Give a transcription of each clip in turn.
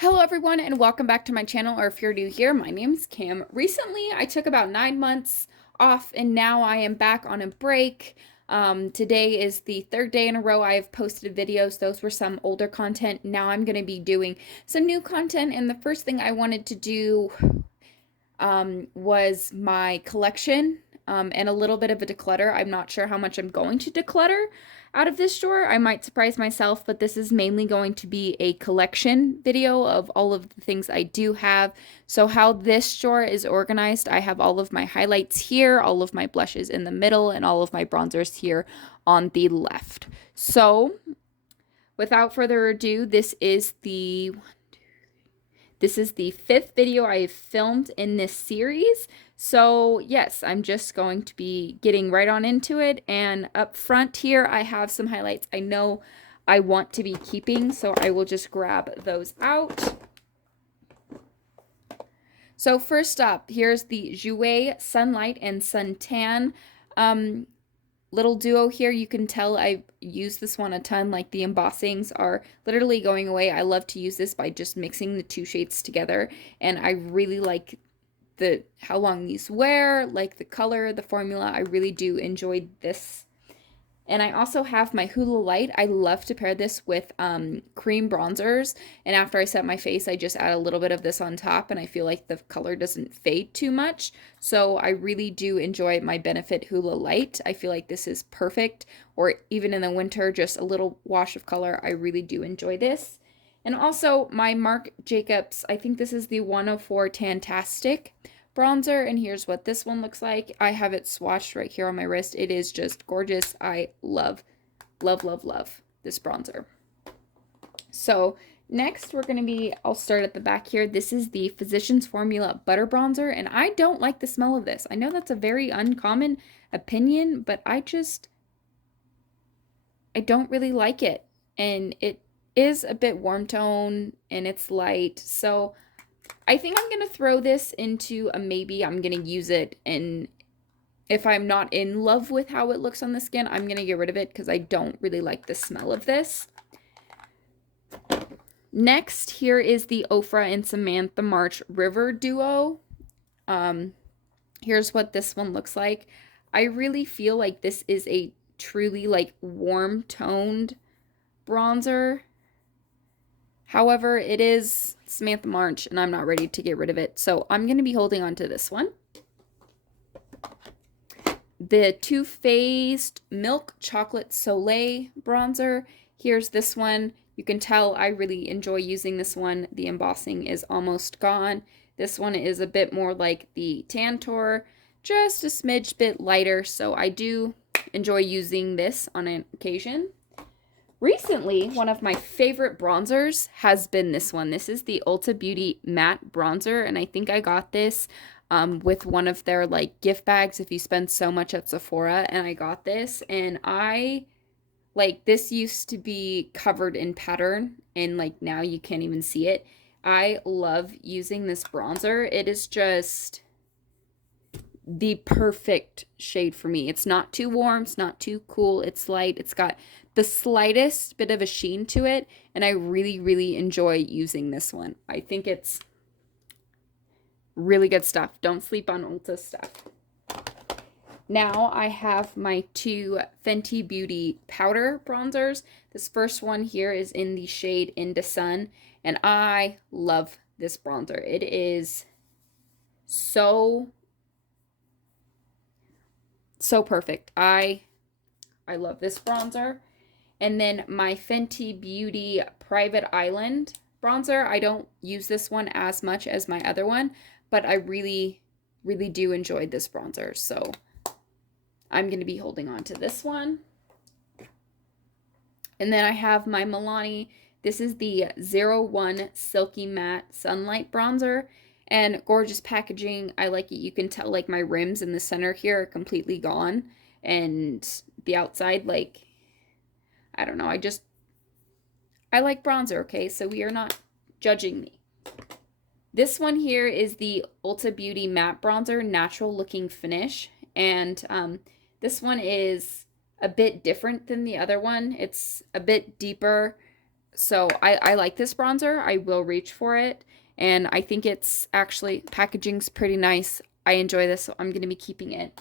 Hello everyone and welcome back to my channel, or if you're new here, my name is Cam. Recently, I took about 9 months off and now I am back on a break. Today is the third day in a row I have posted videos. Those were some older content. Now I'm going to be doing some new content, and the first thing I wanted to do was my collection and a little bit of a declutter. I'm not sure how much I'm going to declutter out of this drawer. I might surprise myself, but this is mainly going to be a collection video of all of the things I do have. So how this drawer is organized, I have all of my highlights here, all of my blushes in the middle, and all of my bronzers here on the left. So without further ado, this is the fifth video I have filmed in this series. So yes, I'm just going to be getting right on into it. And up front here, I have some highlights I know I want to be keeping, so I will just grab those out. So first up, here's the Jouer Sunlight and Suntan little duo here. You can tell I've used this one a ton. Like, the embossings are literally going away. I love to use this by just mixing the two shades together, and I really like how long these wear, like the color, the formula. I really do enjoy this. And I also have my Hula Light. I love to pair this with cream bronzers. And after I set my face, I just add a little bit of this on top, and I feel like the color doesn't fade too much. So I really do enjoy my Benefit Hula Light. I feel like this is perfect. Or even in the winter, just a little wash of color. I really do enjoy this. And also my Marc Jacobs, I think this is the 104 Tantastic bronzer, and here's what this one looks like. I have it swatched right here on my wrist. It is just gorgeous. I love, love, love, love this bronzer. So next I'll start at the back here. This is the Physicians Formula Butter Bronzer, and I don't like the smell of this. I know that's a very uncommon opinion, but I don't really like it. And it is a bit warm tone and it's light. So I think I'm going to throw this into a maybe. I'm going to use it, and if I'm not in love with how it looks on the skin, I'm going to get rid of it because I don't really like the smell of this. Next, here is the Ofra and Samantha March River Duo. Here's what this one looks like. I really feel like this is a truly like warm toned bronzer. However, it is Samantha March, and I'm not ready to get rid of it. So I'm going to be holding on to this one. The Too Faced Milk Chocolate Soleil bronzer. Here's this one. You can tell I really enjoy using this one. The embossing is almost gone. This one is a bit more like the Tantor, just a smidge bit lighter. So I do enjoy using this on an occasion. Recently, one of my favorite bronzers has been this one. This is the Ulta Beauty Matte Bronzer, and I think I got this with one of their like gift bags if you spend so much at Sephora, and I got this, and this used to be covered in pattern, and like now you can't even see it. I love using this bronzer. It is just the perfect shade for me. It's not too warm, it's not too cool, it's light, it's got the slightest bit of a sheen to it, and I really, really enjoy using this one. I think it's really good stuff. Don't sleep on Ulta stuff. Now I have my two Fenty Beauty powder bronzers. This first one here is in the shade Into Sun, and I love this bronzer. It is so perfect. I love this bronzer. And then my Fenty Beauty Private Island bronzer. I don't use this one as much as my other one, but I really, really do enjoy this bronzer. So I'm going to be holding on to this one. And then I have my Milani. This is the 01 Silky Matte Sunlight Bronzer. And gorgeous packaging. I like it. You can tell like my rims in the center here are completely gone. And the outside, like, I don't know. I like bronzer, okay? So we are not judging me. This one here is the Ulta Beauty Matte Bronzer Natural Looking Finish. And this one is a bit different than the other one. It's a bit deeper So I like this bronzer. I will reach for it. And I think it's actually, packaging's pretty nice. I enjoy this, so I'm going to be keeping it.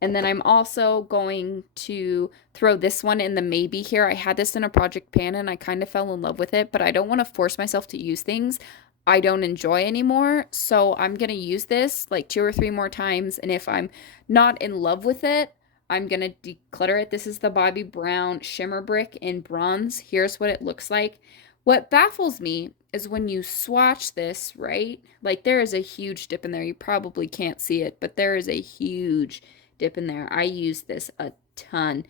And then I'm also going to throw this one in the maybe here. I had this in a project pan and I kind of fell in love with it, but I don't want to force myself to use things I don't enjoy anymore. So I'm going to use this like 2 or 3 more times. And if I'm not in love with it, I'm going to declutter it. This is the Bobbi Brown Shimmer Brick in bronze. Here's what it looks like. What baffles me is when you swatch this, right? Like there is a huge dip in there. You probably can't see it, but there is a huge dip in there. I use this a ton.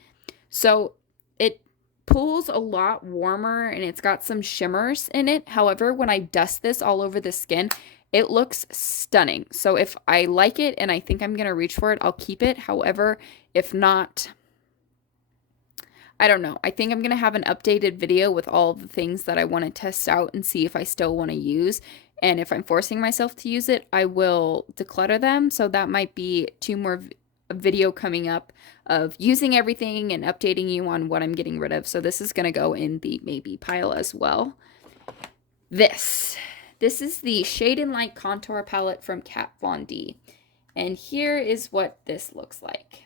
So it pools a lot warmer and it's got some shimmers in it. However, when I dust this all over the skin, it looks stunning. So if I like it and I think I'm going to reach for it, I'll keep it. However, if not, I don't know. I think I'm going to have an updated video with all of the things that I want to test out and see if I still want to use. And if I'm forcing myself to use it, I will declutter them. So that might be 2 more video coming up of using everything and updating you on what I'm getting rid of. So this is going to go in the maybe pile as well. This is the Shade and Light Contour Palette from Kat Von D. And here is what this looks like.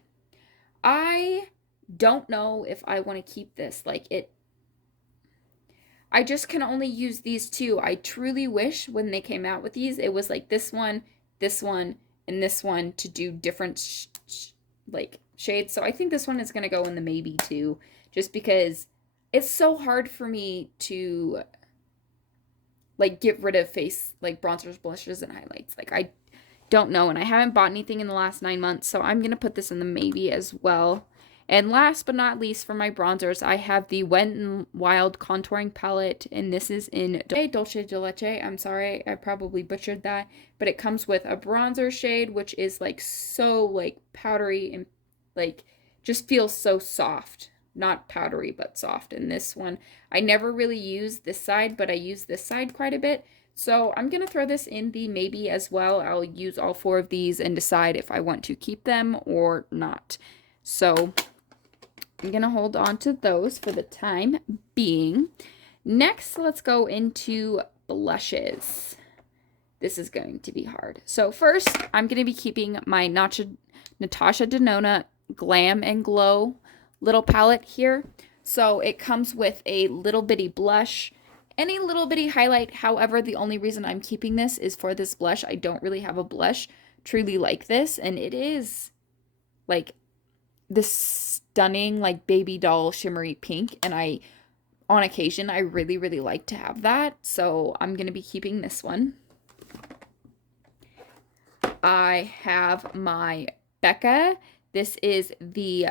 I don't know if I want to keep this. I just can only use these 2. I truly wish when they came out with these, it was like this one, and this one to do different shades. So I think this one is going to go in the maybe too, just because it's so hard for me to get rid of face bronzers, blushes, and highlights. I don't know, and I haven't bought anything in the last 9 months, so I'm going to put this in the maybe as well. And last but not least, for my bronzers, I have the Wet n Wild Contouring Palette, and this is in Dolce de Leche. I'm sorry, I probably butchered that, but it comes with a bronzer shade, which is so powdery and just feels so soft. Not powdery, but soft. And this one, I never really use this side, but I use this side quite a bit. So I'm going to throw this in the maybe as well. I'll use all 4 of these and decide if I want to keep them or not. So I'm going to hold on to those for the time being. Next, let's go into blushes. This is going to be hard. So first, I'm going to be keeping my Natasha Denona Glam and Glow little palette here. So it comes with a little bitty blush and a little bitty highlight. However, the only reason I'm keeping this is for this blush. I don't really have a blush truly like this, and it is this stunning baby doll shimmery pink, and on occasion I really like to have that, so I'm gonna be keeping this one. I have my Becca. This is the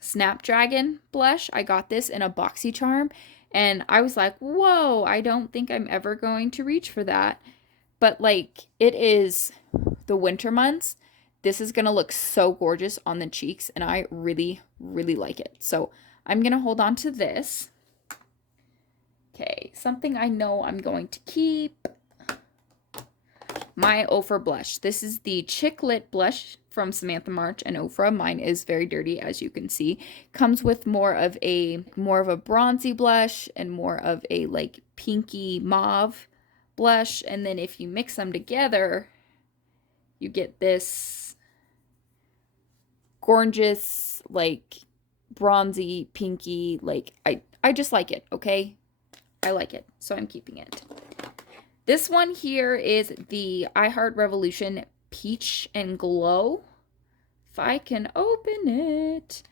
Snapdragon Blush. I got this in a BoxyCharm, and I was like, whoa, I don't think I'm ever going to reach for that. But it is the winter months. This is going to look so gorgeous on the cheeks, and I really like it. So I'm going to hold on to this. Okay, something I know I'm going to keep. My Ofra blush. This is the Chick Lit blush from Samantha March and Ofra. Mine is very dirty, as you can see. Comes with more of a bronzy blush and more of a pinky mauve blush. And then if you mix them together, you get this gorgeous bronzy pinky. I just like it. Okay, I like it, so I'm keeping it. This one here is the I Heart Revolution Peach and Glow. If I can open it.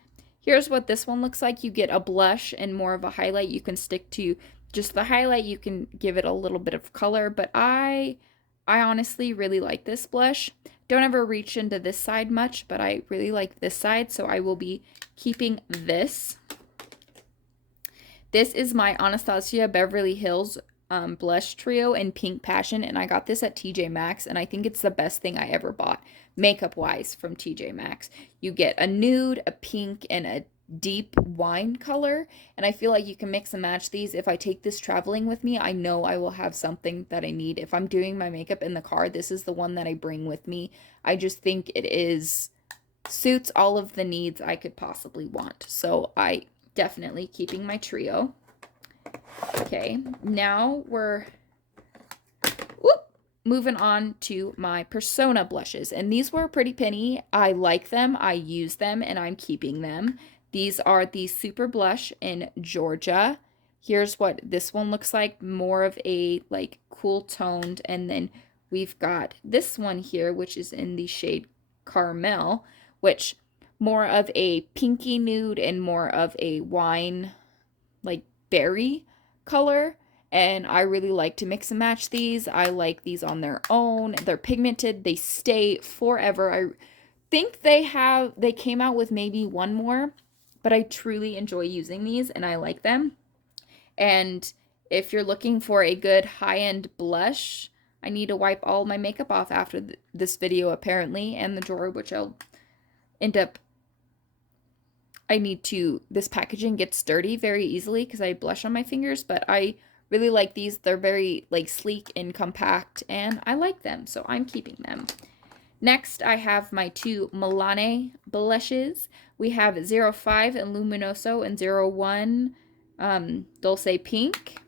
Here's what this one looks like. You get a blush and more of a highlight. You can stick to just the highlight. You can give it a little bit of color, but I honestly really like this blush. Don't ever reach into this side much, but I really like this side, so I will be keeping this. This is my Anastasia Beverly Hills blush trio in Pink Passion, and I got this at TJ Maxx, and I think it's the best thing I ever bought makeup wise from TJ Maxx. You get a nude, a pink, and a deep wine color, and I feel like you can mix and match these. If I take this traveling with me, I know I will have something that I need. If I'm doing my makeup in the car, this is the one that I bring with me. I just think it suits all of the needs I could possibly want, so I definitely keeping my trio. Okay, now we're whoop, moving on to my Persona blushes. And these were a pretty penny. I like them, I use them, and I'm keeping them. These are the Super Blush in Georgia. Here's what this one looks like, more of a like cool toned. And then we've got this one here, which is in the shade Caramel, which more of a pinky nude and more of a wine like berry color. And I really like to mix and match these. I like these on their own. They're pigmented. They stay forever. I think they came out with maybe one more, but I truly enjoy using these and I like them. And if you're looking for a good high-end blush, I need to wipe all my makeup off after this video apparently, and the drawer, which I'll end up this packaging gets dirty very easily because I blush on my fingers, but I really like these. They're very like sleek and compact and I like them, so I'm keeping them. Next, I have my two Milani blushes. We have 05 and Luminoso and 01 Dulce Pink.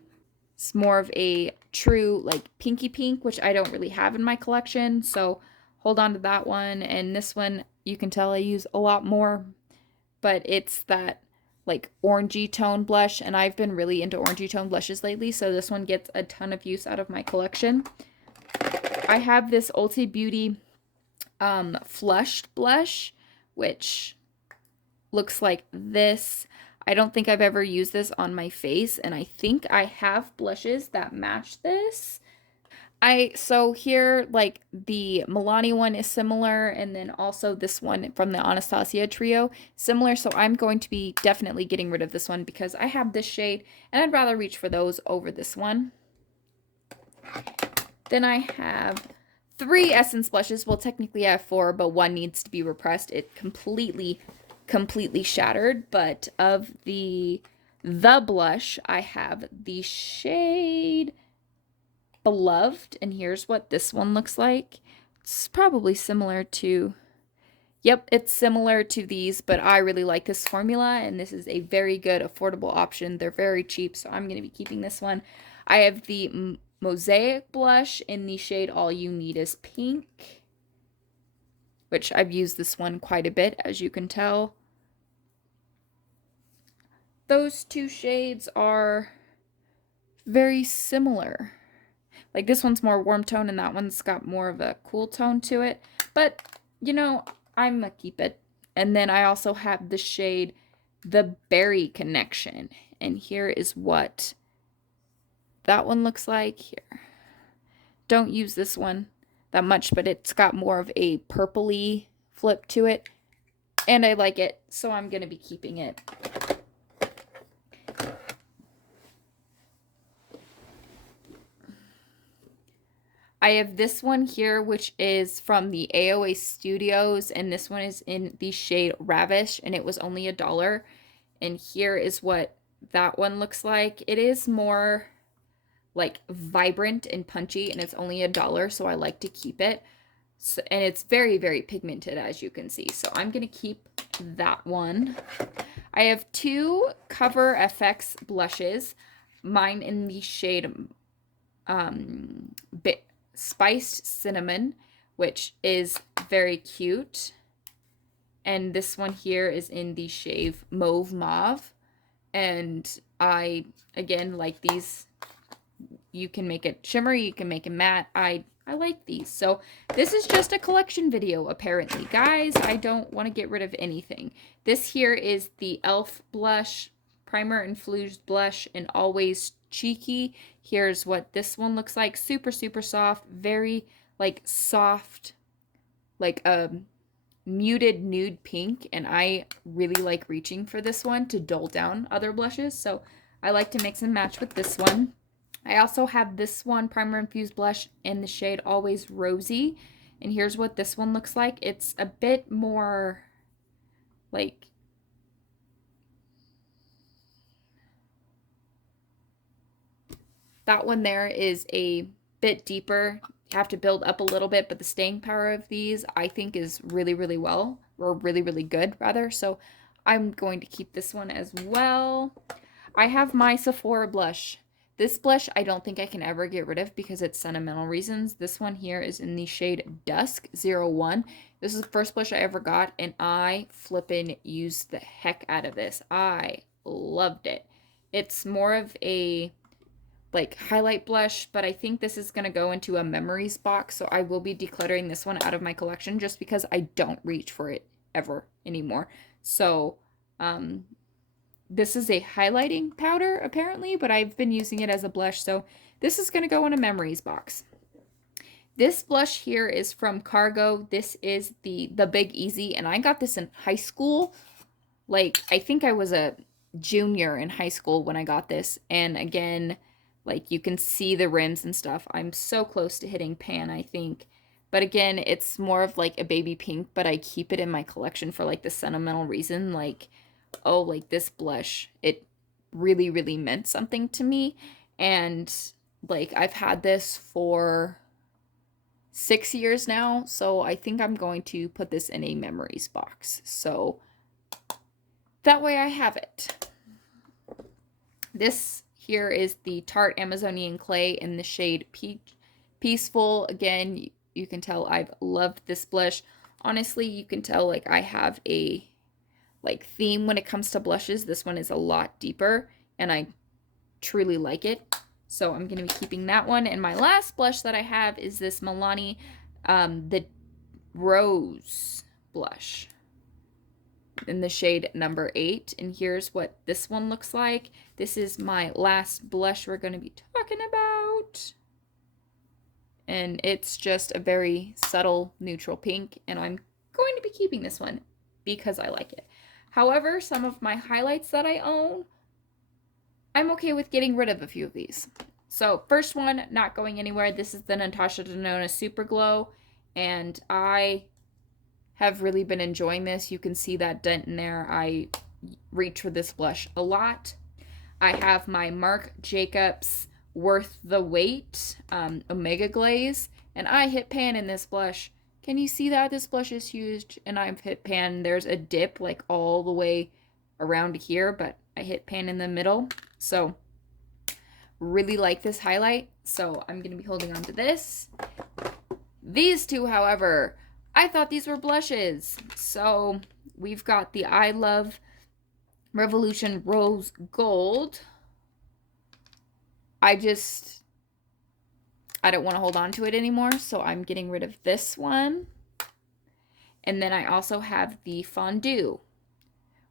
It's more of a true like pinky pink, which I don't really have in my collection, so hold on to that one. And this one, you can tell I use a lot more, but it's that like orangey tone blush, and I've been really into orangey tone blushes lately, so this one gets a ton of use out of my collection. I have this Ulta Beauty flushed blush, which looks like this. I don't think I've ever used this on my face, and I think I have blushes that match this. So here, like the Milani one is similar, and then also this one from the Anastasia trio, similar. So I'm going to be definitely getting rid of this one because I have this shade, and I'd rather reach for those over this one. Then I have 3 Essence blushes. Well, technically I have 4, but one needs to be repressed. It completely shattered. But of the blush, I have the shade Beloved, and here's what this one looks like. It's probably similar to, yep, it's similar to these, but I really like this formula, and this is a very good affordable option. They're very cheap, so I'm going to be keeping this one. I have the Mosaic Blush in the shade All You Need Is Pink, which I've used this one quite a bit, as you can tell. Those two shades are very similar. Like this one's more warm tone and that one's got more of a cool tone to it. But, you know, I'm gonna keep it. And then I also have the shade The Berry Connection. And here is what that one looks like. Here. Don't use this one that much, but it's got more of a purpley flip to it. And I like it, so I'm gonna be keeping it. I have this one here, which is from the AOA Studios, and this one is in the shade Ravish, and it was only $1. And here is what that one looks like. It is more like vibrant and punchy, and it's only $1, so I like to keep it. So, and it's very, very pigmented, as you can see. So I'm going to keep that one. I have 2 Cover FX blushes. Mine in the shade Spiced Cinnamon, which is very cute. And this one here is in the shade Mauve. And I, again, like these. You can make it shimmery, you can make it matte. I like these. So this is just a collection video, apparently. Guys, I don't want to get rid of anything. This here is the e.l.f. blush, Primer Infused Blush in Always Cheeky. Here's what this one looks like. Super, super soft. Very, like, soft, like a muted nude pink. And I really like reaching for this one to dull down other blushes. So I like to mix and match with this one. I also have this one, Primer Infused Blush, in the shade Always Rosy. And here's what this one looks like. It's a bit more, like, that one there is a bit deeper. You have to build up a little bit, but the staying power of these, I think, is really, really really good, rather. So I'm going to keep this one as well. I have my Sephora blush. This blush I don't think I can ever get rid of because it's sentimental reasons. This one here is in the shade Dusk 01. This is the first blush I ever got, and I flippin' used the heck out of this. I loved it. It's more of a like highlight blush, but I think this is going to go into a memories box, so I will be decluttering this one out of my collection just because I don't reach for it ever anymore. So, this is a highlighting powder apparently, but I've been using it as a blush, so this is going to go in a memories box. This blush here is from Cargo. This is the Big Easy, and I got this in high school. Like, I think I was a junior in high school when I got this, and again, like, you can see the rims and stuff. I'm so close to hitting pan, I think. But again, it's more of like a baby pink, but I keep it in my collection for like the sentimental reason. Like, oh, like this blush, it really, really meant something to me. And like, I've had this for 6 years now. So I think I'm going to put this in a memories box. So that way I have it. This here is the Tarte Amazonian Clay in the shade Peaceful. Again, you can tell I've loved this blush. Honestly, you can tell like I have a like theme when it comes to blushes. This one is a lot deeper and I truly like it. So I'm going to be keeping that one. And my last blush that I have is this Milani the Rose blush in the shade number 8, and here's what this one looks like. This is my last blush we're going to be talking about, and it's just a very subtle neutral pink, and I'm going to be keeping this one because I like it. However, some of my highlights that I own, I'm okay with getting rid of a few of these. So first one, not going anywhere. This is the Natasha Denona Super Glow, and I have really been enjoying this. You can see that dent in there. I reach for this blush a lot. I have my Marc Jacobs Worth the Wait Omega Glaze, and I hit pan in this blush. Can you see that? This blush is huge, and I've hit pan. There's a dip like all the way around here, but I hit pan in the middle. So really like this highlight, so I'm going to be holding on to this. These two, however, I thought these were blushes. So we've got the I Love Revolution Rose Gold. I don't want to hold on to it anymore, so I'm getting rid of this one. And then I also have the Fondue,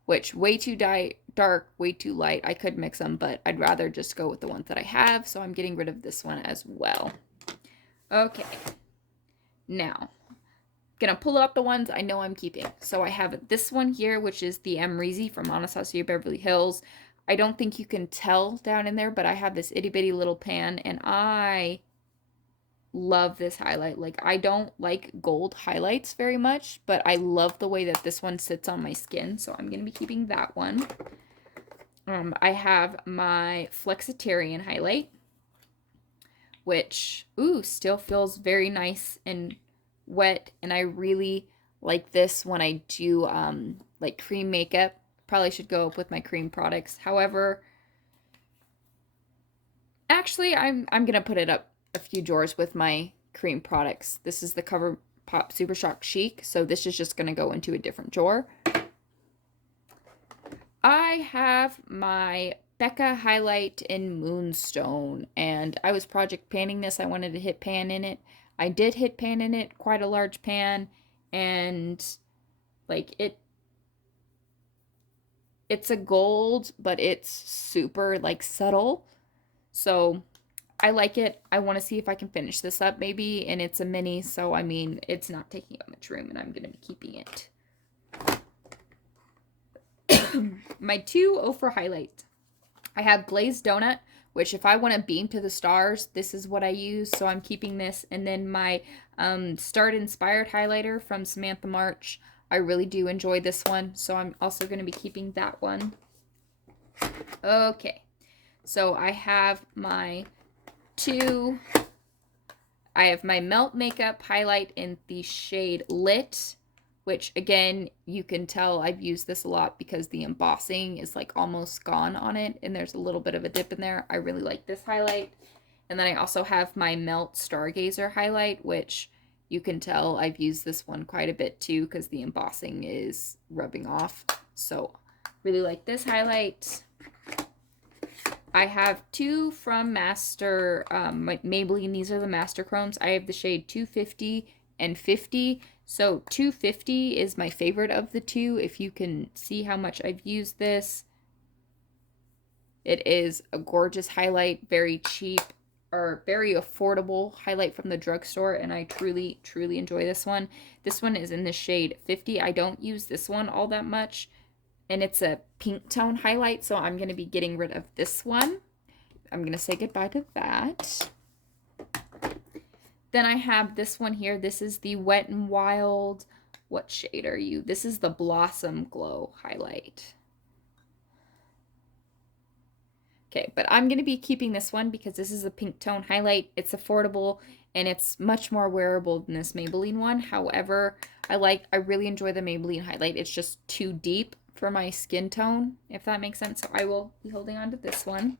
which way too dark, way too light. I could mix them, but I'd rather just go with the ones that I have, so I'm getting rid of this one as well. Okay. Now, gonna pull out the ones I know I'm keeping. So I have this one here, which is the Amrezy from Anastasia Beverly Hills. I don't think you can tell down in there, but I have this itty bitty little pan, and I love this highlight. Like, I don't like gold highlights very much, but I love the way that this one sits on my skin, so I'm gonna be keeping that one. I have my Flexitarian Highlight, which, still feels very nice and wet, and I really like this when I do like cream makeup. Probably should go up with my cream products. However, actually I'm gonna put it up a few drawers with my cream products. This is the CoverPop Super Shock Chic, so this is just gonna go into a different drawer. I have my Becca Highlight in Moonstone, and I was project panning this. I wanted to hit pan in it. I did hit pan in it, quite a large pan, and like it's a gold, but it's super like subtle. So I like it. I want to see if I can finish this up maybe, and it's a mini, so I mean, it's not taking up much room, and I'm going to be keeping it. My two Ofra highlights. I have Glazed Donut, which if I want to beam to the stars, this is what I use, so I'm keeping this. And then my Start Inspired highlighter from Samantha March. I really do enjoy this one, so I'm also going to be keeping that one. Okay, so I have my I have my Melt Makeup highlight in the shade Lit. which again, you can tell I've used this a lot because the embossing is like almost gone on it and there's a little bit of a dip in there. I really like this highlight. And then I also have my Melt Stargazer highlight, which you can tell I've used this one quite a bit too because the embossing is rubbing off. So really like this highlight. I have two from Maybelline. These are the Master Chromes. I have the shade 250 and 50. So 250 is my favorite of the two. If you can see how much I've used this, it is a gorgeous highlight, very cheap or very affordable highlight from the drugstore, and I truly, truly enjoy this one. This one is in the shade 50. I don't use this one all that much, and it's a pink tone highlight, so I'm going to be getting rid of this one. I'm going to say goodbye to that. Then I have this one here. This is the Wet n Wild. What shade are you? This is the Blossom Glow highlight. Okay, but I'm going to be keeping this one because this is a pink tone highlight. It's affordable and it's much more wearable than this Maybelline one. However, I really enjoy the Maybelline highlight. It's just too deep for my skin tone, if that makes sense. So I will be holding on to this one.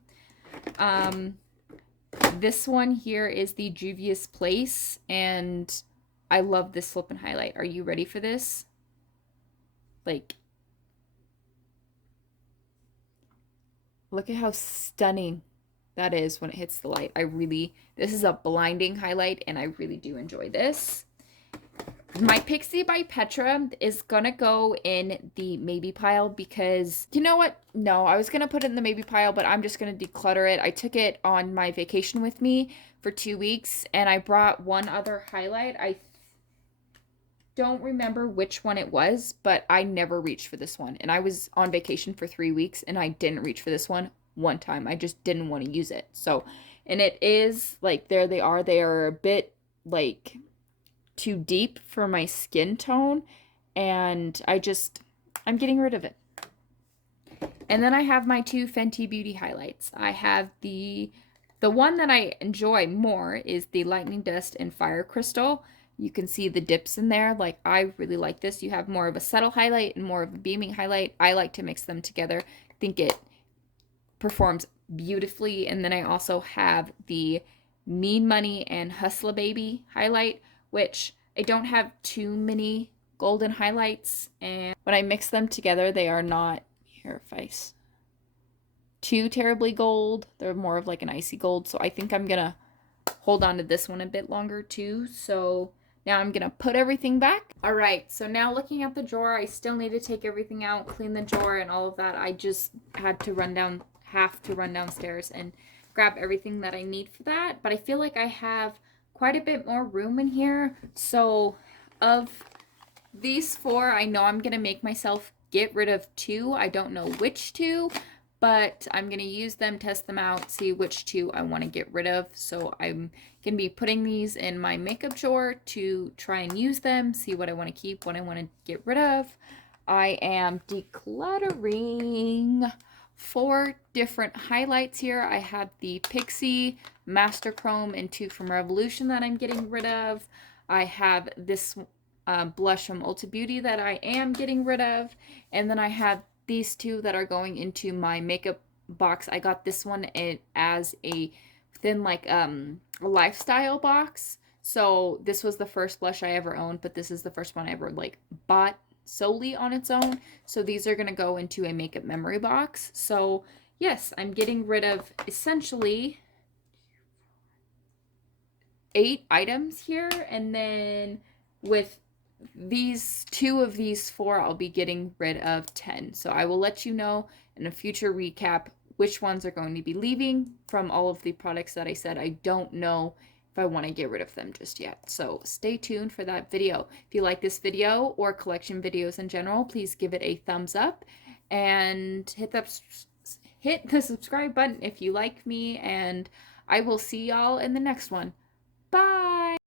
This one here is the Juvia's Place, and I love this lip and highlight. Are you ready for this? Like, look at how stunning that is when it hits the light. This is a blinding highlight, and I really do enjoy this. My Pixie by Petra is gonna go in the maybe pile because, you know what? No, I was gonna put it in the maybe pile, but I'm just gonna declutter it. I took it on my vacation with me for 2 weeks, and I brought one other highlight. I don't remember which one it was, but I never reached for this one. And I was on vacation for 3 weeks, and I didn't reach for this one time. I just didn't want to use it. So, and it is, like, there they are. They are a bit, like, too deep for my skin tone, and I'm getting rid of it. And then I have my two Fenty Beauty highlights. I have the one that I enjoy more is the Lightning Dust and Fire Crystal. You can see the dips in there. Like, I really like this. You have more of a subtle highlight and more of a beaming highlight. I like to mix them together. I think it performs beautifully. And then I also have the Mean Money and Hustla Baby highlight, which I don't have too many golden highlights, and when I mix them together, they are not, here, if I too terribly gold. They're more of like an icy gold, so I think I'm gonna hold on to this one a bit longer too. So now I'm gonna put everything back. All right, so now looking at the drawer, I still need to take everything out, clean the drawer and all of that. I just have to run downstairs and grab everything that I need for that, but I feel like I have quite a bit more room in here. So of these four, I know I'm gonna make myself get rid of two. I don't know which two, but I'm gonna use them, test them out, see which two I want to get rid of. So I'm gonna be putting these in my makeup drawer to try and use them, see what I want to keep, what I want to get rid of. I am decluttering 4 different highlights here. I have the Pixie, Master Chrome, and 2 from Revolution that I'm getting rid of. I have this blush from Ulta Beauty that I am getting rid of. And then I have these 2 that are going into my makeup box. I got this one as a thin, like, a lifestyle box. So this was the first blush I ever owned, but this is the first one I ever, like, bought solely on its own. So these are going to go into a makeup memory box. So yes, I'm getting rid of essentially 8 items here, and then with these 2 of these 4, I'll be getting rid of 10. So I will let you know in a future recap which ones are going to be leaving from all of the products that I said. I don't know if I want to get rid of them just yet. So stay tuned for that video. If you like this video or collection videos in general, please give it a thumbs up and hit the subscribe button if you like me, and I will see y'all in the next one. Bye!